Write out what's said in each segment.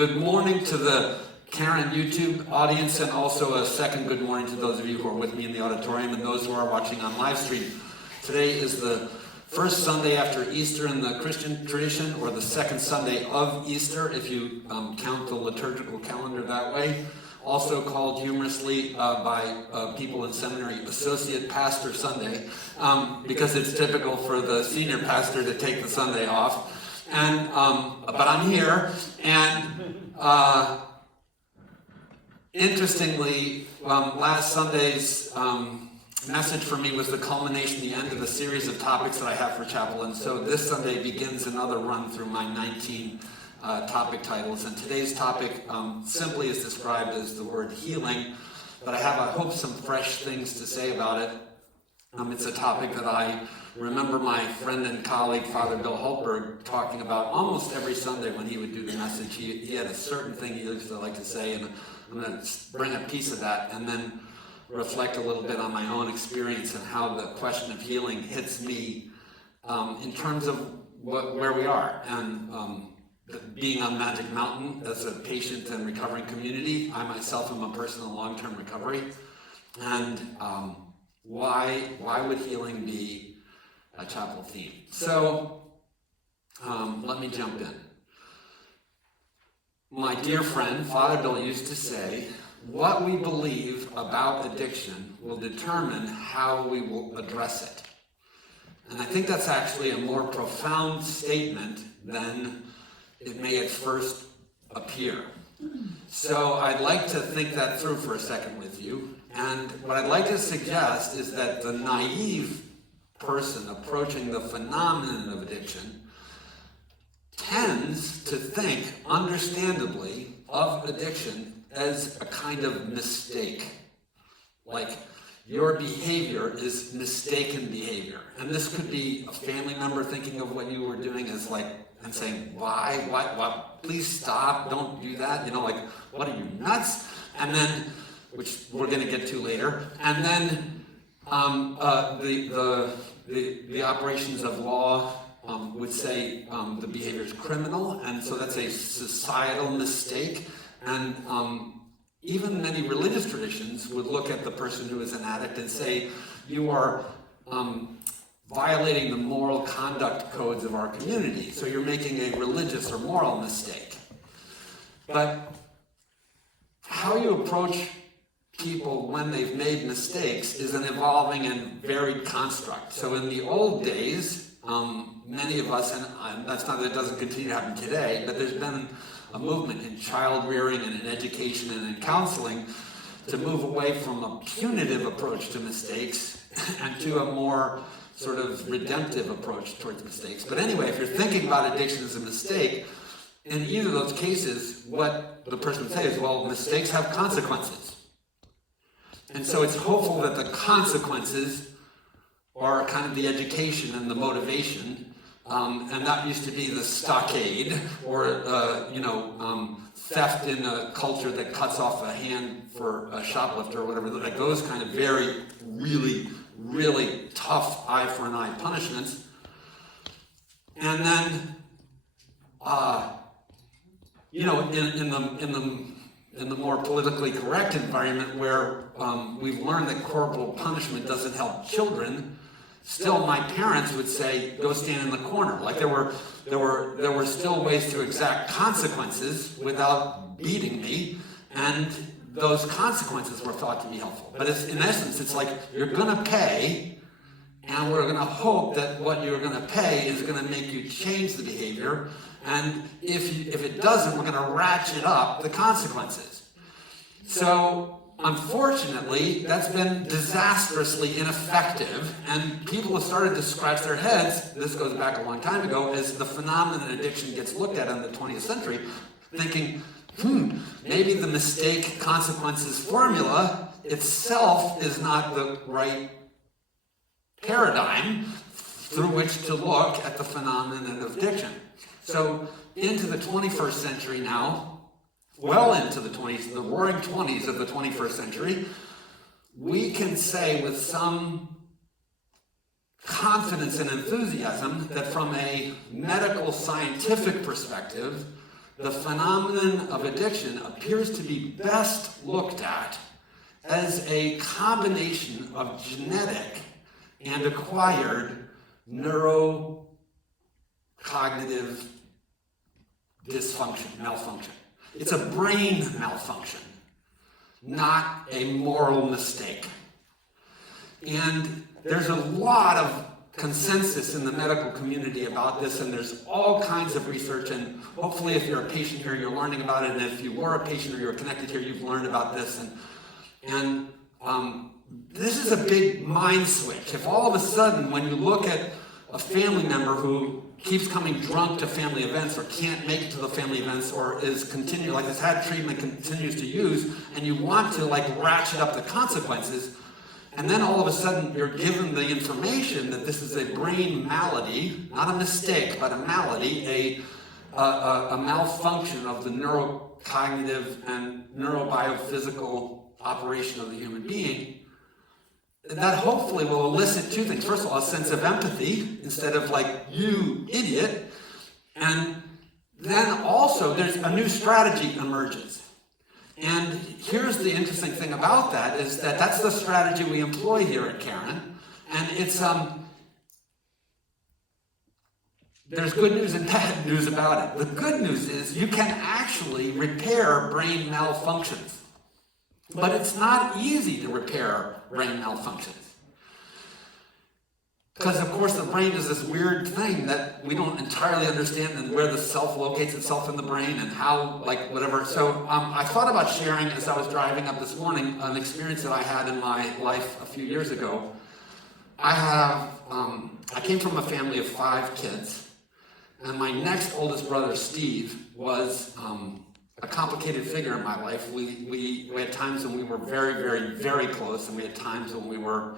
good morning to the Caron YouTube audience, and also a second good morning to those of you who are with me in the auditorium and those who are watching on live stream. Today is the first Sunday after Easter in the Christian tradition, or the second Sunday of Easter, if you count the liturgical calendar that way. Also called humorously by people in seminary Associate Pastor Sunday, because it's typical for the senior pastor to take the Sunday off. And but I'm here, and interestingly, last Sunday's message for me was the culmination, the end of the series of topics that I have for chapel. And so this Sunday begins another run through my 19 topic titles. And today's topic simply is described as the word healing, but I have, I hope, some fresh things to say about it. It's a topic that I remember my friend and colleague, Father Bill Hultberg, talking about almost every Sunday when he would do the message. He had a certain thing he used to like to say, and I'm going to bring a piece of that and then reflect a little bit on my own experience and how the question of healing hits me in terms of where we are. And being on Magic Mountain as a patient and recovering community, I myself am a person in long-term recovery. And why would healing be a chapel theme? So let me jump in. My dear friend, Father Bill, used to say, what we believe about addiction will determine how we will address it. And I think that's actually a more profound statement than it may at first appear. So I'd like to think that through for a second with you. And what I'd like to suggest is that the naive person approaching the phenomenon of addiction tends to think, understandably, of addiction as a kind of mistake. Like, your behavior is mistaken behavior. And this could be a family member thinking of what you were doing as like, and saying, why, please stop, don't do that. You know, like, what are you, nuts? And then, which we're going to get to later. And then the operations of law would say the behavior is criminal, and so that's a societal mistake. And even many religious traditions would look at the person who is an addict and say, you are violating the moral conduct codes of our community, so you're making a religious or moral mistake. But how you approach people when they've made mistakes is an evolving and varied construct. So in the old days, many of us, and that's not that it doesn't continue to happen today, but there's been a movement in child rearing and in education and in counseling to move away from a punitive approach to mistakes and to a more sort of redemptive approach towards mistakes. But anyway, if you're thinking about addiction as a mistake, in either of those cases, what the person would say is, well, mistakes have consequences. And so it's hopeful that the consequences are kind of the education and the motivation, and that used to be the stockade, or theft in a culture that cuts off a hand for a shoplifter or whatever, like those kind of very, really, really tough eye for an eye punishments. And then, in the more politically correct environment where we've learned that corporal punishment doesn't help children, still my parents would say, go stand in the corner. Like there were still ways to exact consequences without beating me, and those consequences were thought to be helpful. But in essence, it's like you're going to pay, and we're going to hope that what you're going to pay is going to make you change the behavior. And if it doesn't, we're going to ratchet up the consequences. So, unfortunately, that's been disastrously ineffective, and people have started to scratch their heads, this goes back a long time ago, as the phenomenon of addiction gets looked at in the 20th century, thinking, maybe the mistake consequences formula itself is not the right paradigm through which to look at the phenomenon of addiction. So into the 21st century now, well into the 20s, the roaring 20s of the 21st century, we can say with some confidence and enthusiasm that from a medical scientific perspective, the phenomenon of addiction appears to be best looked at as a combination of genetic and acquired neurocognitive dysfunction, malfunction. It's a brain malfunction, not a moral mistake. And there's a lot of consensus in the medical community about this, and there's all kinds of research, and hopefully if you're a patient here, you're learning about it, and if you were a patient or you're connected here, you've learned about this. And this is a big mind switch. If all of a sudden, when you look at a family member who keeps coming drunk to family events or can't make it to the family events or is has had treatment, continues to use, and you want to ratchet up the consequences, and then all of a sudden you're given the information that this is a brain malady, not a mistake, but a malady, a malfunction of the neurocognitive and neurobiophysical operation of the human being, that hopefully will elicit two things. First of all, a sense of empathy instead of you idiot. And then also there's a new strategy emerges. And here's the interesting thing about that is that that's the strategy we employ here at Caron. And it's, there's good news and bad news about it. The good news is you can actually repair brain malfunctions. But it's not easy to repair brain malfunctions. Because, of course, the brain is this weird thing that we don't entirely understand, and where the self locates itself in the brain and how, whatever. So I thought about sharing, as I was driving up this morning, an experience that I had in my life a few years ago. I came from a family of 5 kids, and my next oldest brother, Steve, was a complicated figure in my life. We had times when we were very, very, very close, and we had times when we were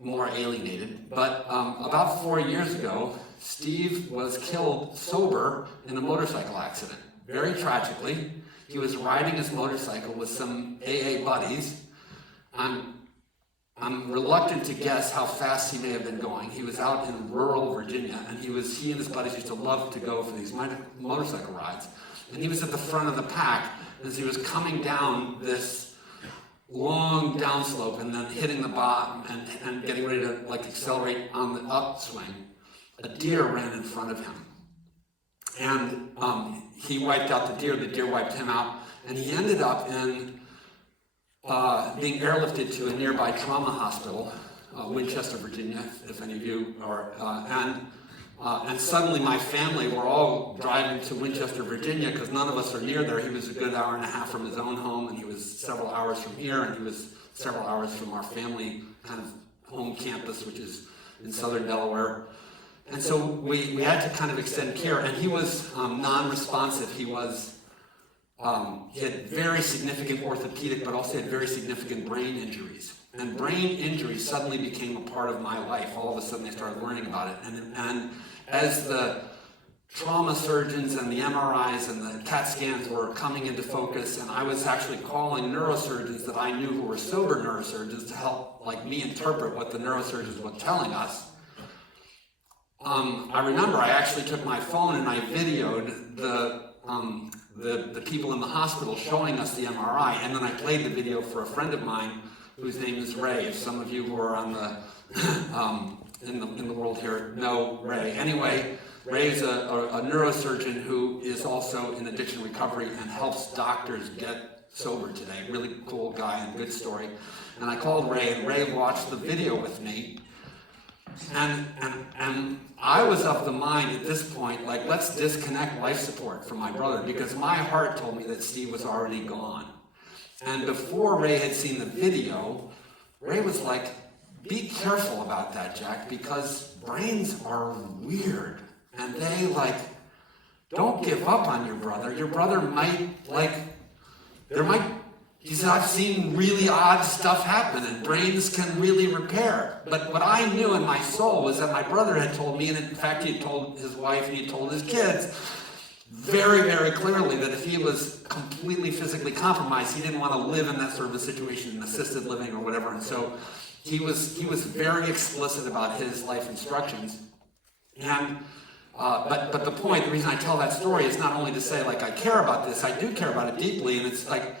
more alienated. But about 4 years ago, Steve was killed sober in a motorcycle accident. Very tragically. He was riding his motorcycle with some AA buddies. I'm reluctant to guess how fast he may have been going. He was out in rural Virginia, and he and his buddies used to love to go for these motorcycle rides. And he was at the front of the pack as he was coming down this long downslope and then hitting the bottom and getting ready to accelerate on the upswing. A deer ran in front of him. And he wiped out the deer wiped him out, and he ended up in being airlifted to a nearby trauma hospital, Winchester, Virginia, if any of you are, and suddenly my family were all driving to Winchester, Virginia, because none of us are near there. He was a good hour and a half from his own home, and he was several hours from here, and he was several hours from our family kind of home campus, which is in southern Delaware. And so we had to kind of extend care, and he was non-responsive. He had very significant orthopedic, but also had very significant brain injuries. And brain injuries suddenly became a part of my life. All of a sudden I started learning about it. And as the trauma surgeons and the MRIs and the CAT scans were coming into focus, and I was actually calling neurosurgeons that I knew who were sober neurosurgeons to help me interpret what the neurosurgeons were telling us. I remember I actually took my phone and I videoed the people in the hospital showing us the MRI, and then I played the video for a friend of mine whose name is Ray. If some of you who are on the in the world here know Ray. Anyway, Ray is a neurosurgeon who is also in addiction recovery and helps doctors get sober today. Really cool guy and good story. And I called Ray, and Ray watched the video with me. And I was of the mind at this point, let's disconnect life support from my brother, because my heart told me that Steve was already gone. And before Ray had seen the video, Ray was like, be careful about that, Jack, because brains are weird. And they, don't give up on your brother. Your brother might, he said, I've seen really odd stuff happen, and brains can really repair. But what I knew in my soul was that my brother had told me, and in fact he had told his wife and he had told his kids, very, very clearly that if he was completely physically compromised, he didn't want to live in that sort of a situation, in assisted living or whatever. And so he was very explicit about his life instructions. And But the point, the reason I tell that story is not only to say, like, I care about this, I do care about it deeply, and it's like,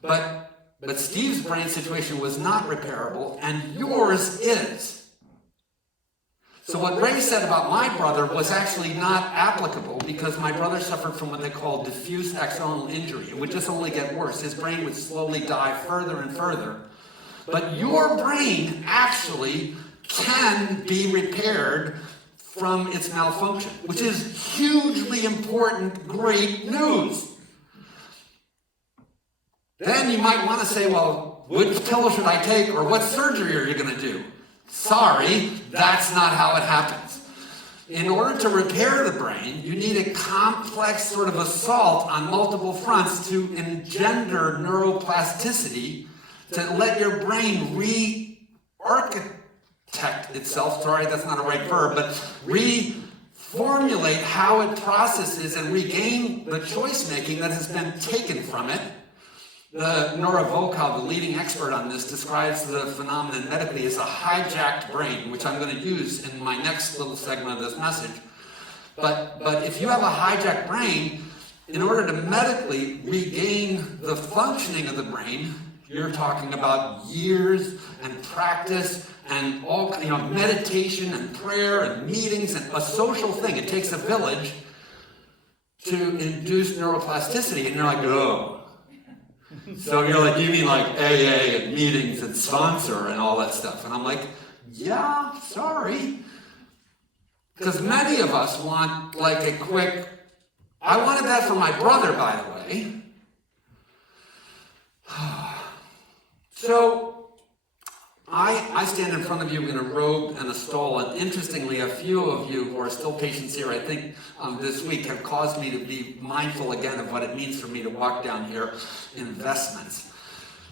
but Steve's brain situation was not repairable, and yours is. So what Ray said about my brother was actually not applicable, because my brother suffered from what they call diffuse axonal injury. It would just only get worse. His brain would slowly die further and further. But your brain actually can be repaired from its malfunction, which is hugely important, great news. Then you might want to say, well, which pill should I take, or what surgery are you going to do? Sorry, that's not how it happens. In order to repair the brain, you need a complex sort of assault on multiple fronts to engender neuroplasticity, to let your brain re-architect itself, sorry, that's not a right verb, but reformulate how it processes and regain the choice-making that has been taken from it. The neurovocab, the leading expert on this, describes the phenomenon medically as a hijacked brain, which I'm going to use in my next little segment of this message. But if you have a hijacked brain, in order to medically regain the functioning of the brain, you're talking about years and practice and all, meditation and prayer and meetings and a social thing. It takes a village to induce neuroplasticity, and you're like, oh. So you're like, you mean like AA and meetings and sponsor and all that stuff? And I'm like, yeah, sorry. Because many of us want like a quick, I wanted that for my brother, by the way. So I stand in front of you in a robe and a stole, and interestingly, a few of you who are still patients here, I think this week, have caused me to be mindful again of what it means for me to walk down here. Investments.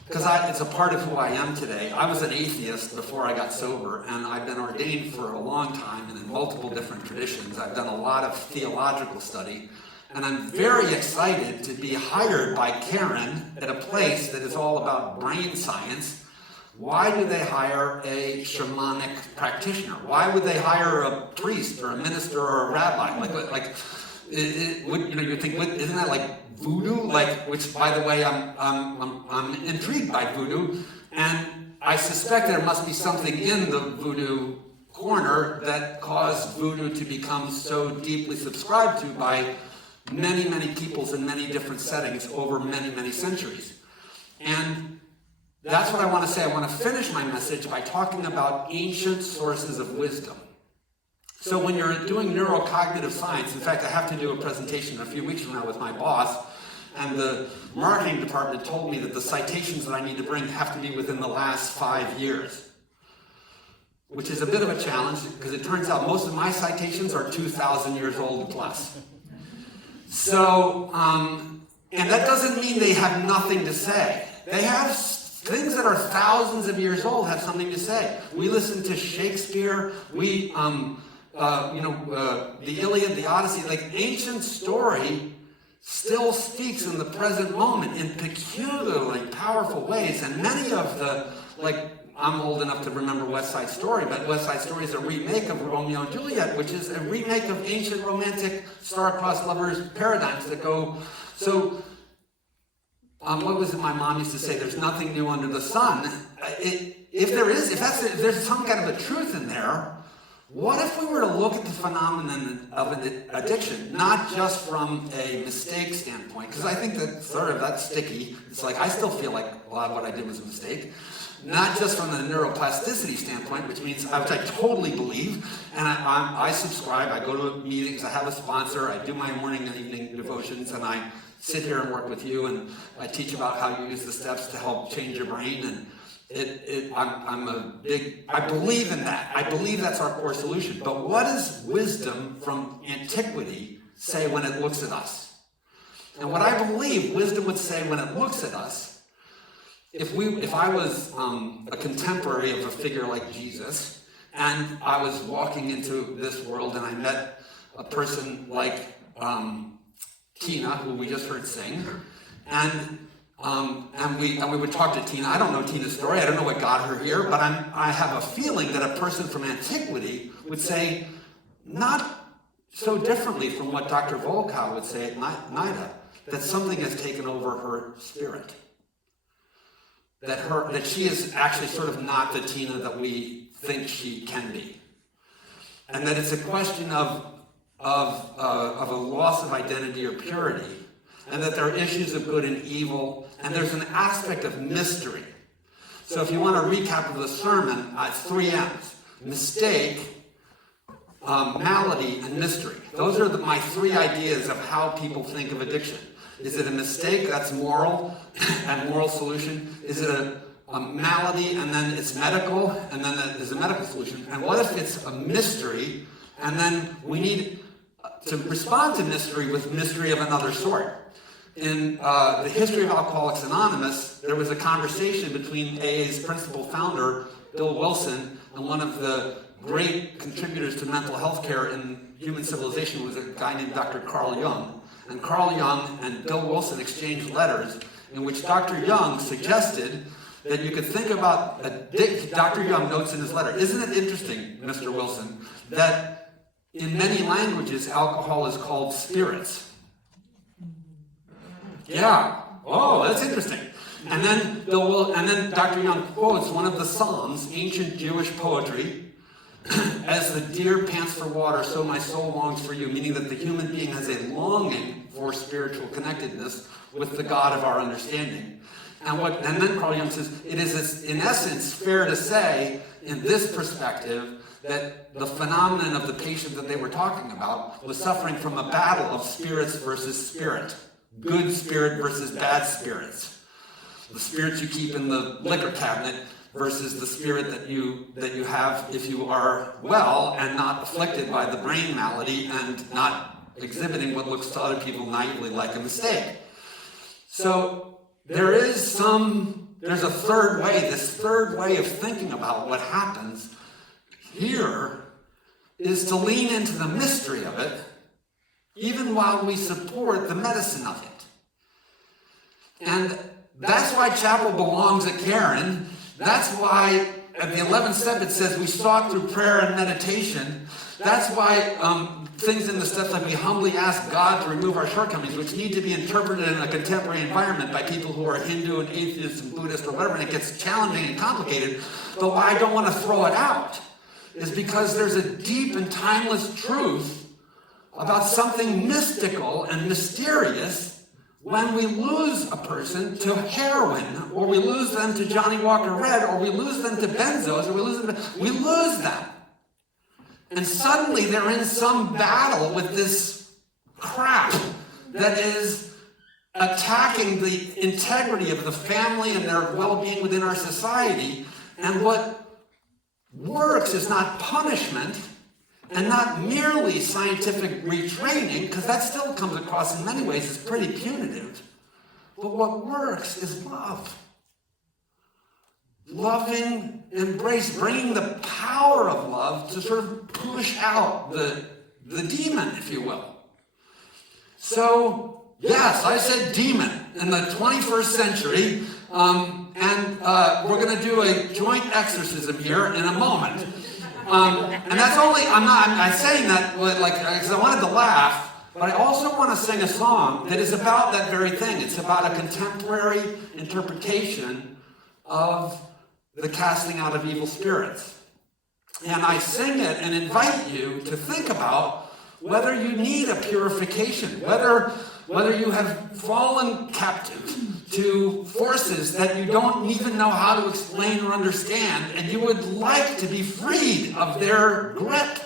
Because it's a part of who I am today. I was an atheist before I got sober, and I've been ordained for a long time and in multiple different traditions. I've done a lot of theological study, and I'm very excited to be hired by Caron at a place that is all about brain science. Why do they hire a shamanic practitioner? Why would they hire a priest or a minister or a rabbi? You think, isn't that like voodoo? Which, by the way, I'm intrigued by voodoo, and I suspect there must be something in the voodoo corner that caused voodoo to become so deeply subscribed to by many, many peoples in many different settings over many, many centuries. And that's what I want to say. I want to finish my message by talking about ancient sources of wisdom. So when you're doing neurocognitive science, in fact, I have to do a presentation a few weeks from now with my boss, and the marketing department told me that the citations that I need to bring have to be within the last 5 years, which is a bit of a challenge, because it turns out most of my citations are 2,000 years old plus. So, and that doesn't mean they have nothing to say. They have things that are thousands of years old have something to say. We listen to Shakespeare, the Iliad, the Odyssey, like ancient story still speaks in the present moment in peculiarly powerful ways. And many of the, I'm old enough to remember West Side Story, but West Side Story is a remake of Romeo and Juliet, which is a remake of ancient romantic star-crossed lovers paradigms that go, so what was it my mom used to say? There's nothing new under the sun. If there's some kind of a truth in there, what if we were to look at the phenomenon of an addiction, not just from a mistake standpoint? Because I think that that's sticky. It's like I still feel like a lot of what I did was a mistake. Not just from the neuroplasticity standpoint, which I totally believe, and I subscribe. I go to meetings. I have a sponsor. I do my morning and evening devotions, and I sit here and work with you, and I teach about how you use the steps to help change your brain. And I believe in that. I believe that's our core solution. But what does wisdom from antiquity say when it looks at us? And what I believe wisdom would say when it looks at us, if I was a contemporary of a figure like Jesus, and I was walking into this world and I met a person like Tina, who we just heard sing, and we would talk to Tina. I don't know Tina's story. I don't know what got her here, but I have a feeling that a person from antiquity would say, not so differently from what Dr. Volkow would say at NIDA, that something has taken over her spirit. That she is actually sort of not the Tina that we think she can be. And that it's a question of a loss of identity or purity, and that there are issues of good and evil, and there's an aspect of mystery. So if you want to recap of the sermon, it's 3 M's: mistake, malady, and mystery. Those are my 3 ideas of how people think of addiction. Is it a mistake that's moral and moral solution? Is it a malady and then it's medical and then there's a medical solution? And what if it's a mystery and then we need to respond to mystery with mystery of another sort? In the history of Alcoholics Anonymous, there was a conversation between AA's principal founder, Bill Wilson, and one of the great contributors to mental health care in human civilization was a guy named Dr. Carl Jung. And Carl Jung and Bill Wilson exchanged letters in which Dr. Jung suggested that you could think about, Dr. Jung notes in his letter, isn't it interesting, Mr. Wilson, that in many languages alcohol is called spirits? Yeah. Oh, that's interesting. And then Dr. Jung quotes one of the Psalms, ancient Jewish poetry, as the deer pants for water, so my soul longs for you, meaning that the human being has a longing for spiritual connectedness with the God of our understanding. And then Carl Jung says, it is in essence fair to say, in this perspective, that the phenomenon of the patient that they were talking about was suffering from a battle of spirits versus spirit. Good spirit versus bad spirits. The spirits you keep in the liquor cabinet versus the spirit that you have if you are well and not afflicted by the brain malady and not exhibiting what looks to other people naively like a mistake. So there's a third way, this third way of thinking about what happens here is to lean into the mystery of it, even while we support the medicine of it. And that's why chapel belongs at Caron. That's why at the 11th step it says we sought through prayer and meditation. That's why things in the steps like we humbly ask God to remove our shortcomings, which need to be interpreted in a contemporary environment by people who are Hindu and atheist and Buddhist or whatever, and it gets challenging and complicated. But why I don't want to throw it out is because there's a deep and timeless truth about something mystical and mysterious when we lose a person to heroin, or we lose them to Johnny Walker Red, or we lose them to benzos, or we lose them. And suddenly they're in some battle with this crap that is attacking the integrity of the family and their well-being within our society. And what works is not punishment, and not merely scientific retraining, because that still comes across in many ways as pretty punitive. But what works is love. Loving embrace, bringing the power of love to sort of push out the demon, if you will. So, yes, I said demon in the 21st century, and we're going to do a joint exorcism here in a moment. And that's only, I'm saying that like because I wanted to laugh, but I also want to sing a song that is about that very thing. It's about a contemporary interpretation of the casting out of evil spirits. And I sing it and invite you to think about whether you need a purification, whether you have fallen captive to forces that you don't even know how to explain or understand, and you would like to be freed of their grip,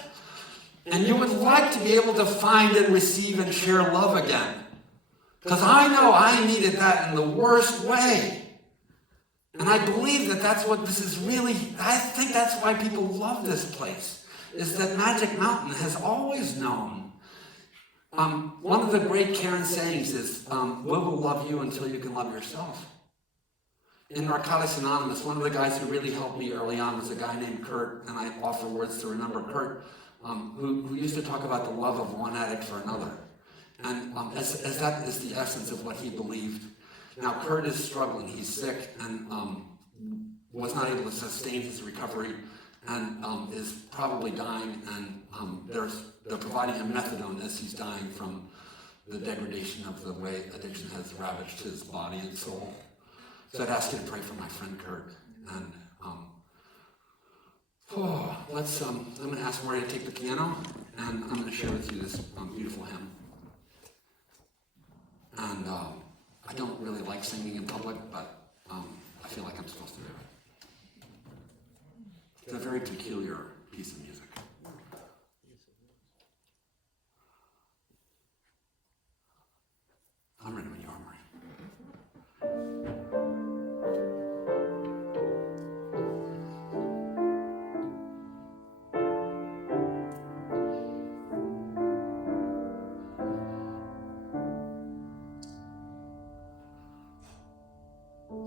and you would like to be able to find and receive and share love again. Because I know I needed that in the worst way. And I believe that that's what this is really, I think that's why people love this place, is that Magic Mountain has always known. One of the great Caron sayings is, we will love you until you can love yourself. In Narcotics Anonymous, one of the guys who really helped me early on was a guy named Kurt, and I offer words to remember Kurt, who used to talk about the love of one addict for another. And as that is the essence of what he believed. Now, Kurt is struggling. He's sick and was not able to sustain his recovery. and is probably dying, and they're providing him methadone as he's dying from the degradation of the way addiction has ravaged his body and soul. So I'd ask you to pray for my friend Kurt. And I'm going to ask Maria to take the piano, and I'm going to share with you this beautiful hymn. And I don't really like singing in public, but I feel like I'm supposed to do it. It's a very peculiar piece of music. I'm ready when you are, Maria.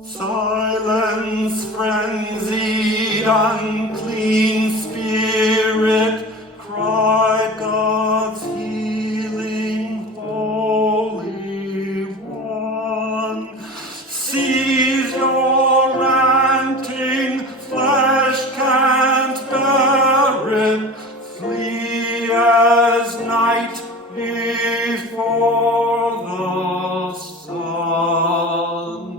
Silence, frenzied, unclean spirit, cry God's healing Holy One. Seize your ranting, flesh can't bear it, flee as night before the sun.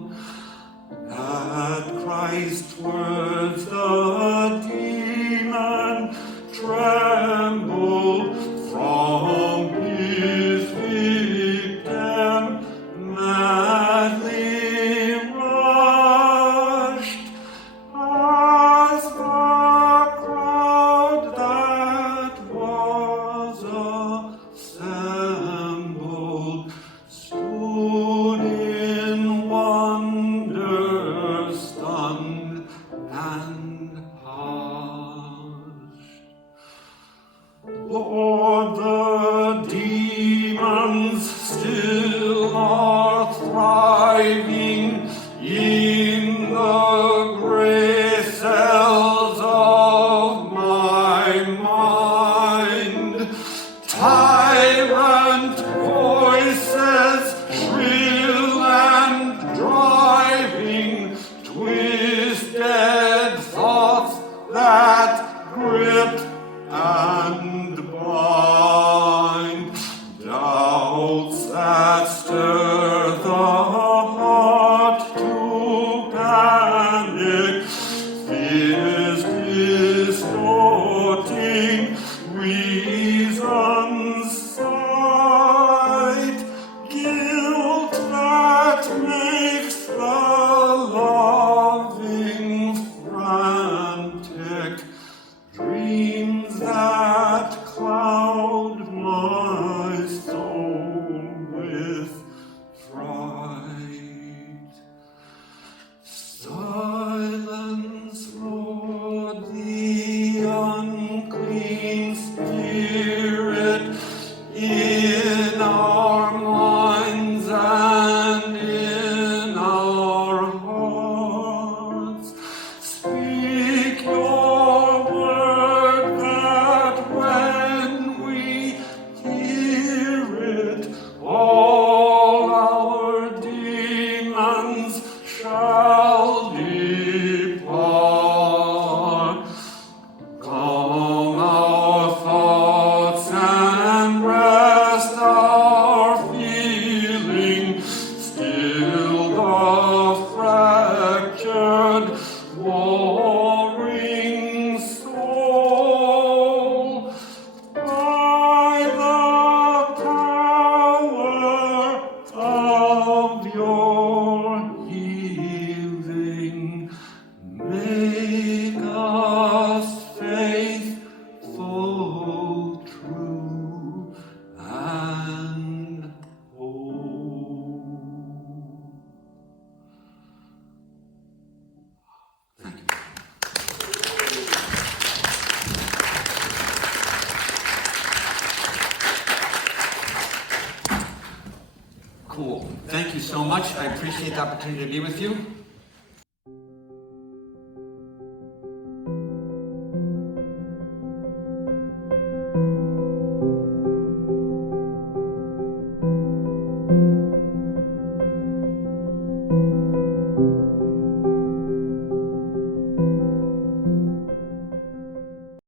At Christ's words the demon trembled from his victim, madly rushed as the crowd that was assembled stood in wonder, stunned and hushed. Lord, the demons still are thriving in the gray cells of my mind. Tyrant voices shrill and driving, twisted thoughts that grip and bind, doubts that stir the heart to panic, fears distorting reason's sight, guilt that makes the loving frantic, dreams that cloud my soul with fright. Silence, Lord, the unclean spirit in our minds and in our hearts. Speak your word that when we hear it, all our demons shall depart. Calm our thoughts and rest our feeling, still the fractured, warring soul. By the power of your healing, make us faithful, true, and whole. Thank you. Cool. Thank you so much. I appreciate the opportunity to be with you.